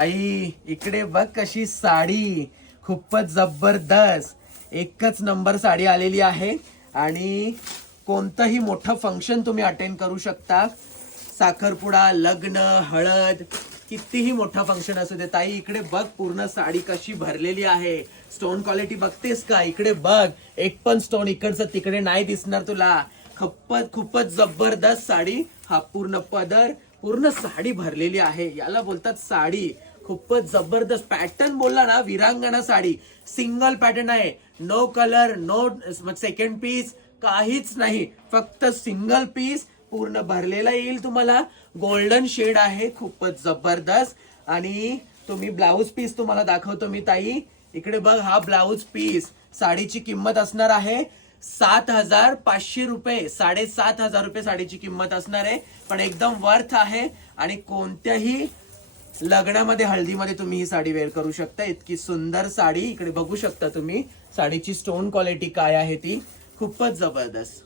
आई इकडे बघ कशी साडी, खूपच जबरदस्त, एकच नंबर साडी आलेली आहे आणि कोणतंही मोठं फंक्शन तुम्ही अटेंड करू शकता. साखरपुडा, लग्न, हळद, कितीही मोठा फंक्शन असू दे. ताई इकडे बघ पूर्ण साडी कशी भरलेली आहे. स्टोन क्वालिटी बघतेस का? इकडे बघ, एक पण स्टोन इकडचं तिकडे नाही दिसणार तुला. खूपच जबरदस्त साडी. हा पूर्ण पदर, पूर्ण साडी भरलेली आहे. याला बोलतात साडी. खूपच जबरदस्त पॅटर्न बोलला ना, विरांगणा साडी. सिंगल पॅटर्न आहे, no colour, no second piece, काहीच नाही, फक्त सिंगल पीस पूर्ण भरलेला येईल तुम्हाला. गोल्डन शेड आहे, खूपच जबरदस्त. आणि तुम्ही ब्लाऊज पीस तुम्हाला दाखवतो मी ताई. इकडे बघ, हा ब्लाऊज पीस. साडीची किंमत असणार आहे 7,500 रुपये. 7,500 रुपये साडीची किंमत असणार आहे, पण एकदम वर्थ आहे. आणि कोणत्याही लग्नामध्ये, हळदीमध्ये तुम्ही ही साडी वेअर करू शकता. इतकी सुंदर साडी. इकडे बघू शकता तुम्ही साडीची स्टोन क्वालिटी काय आहे ती. खूपच जबरदस्त.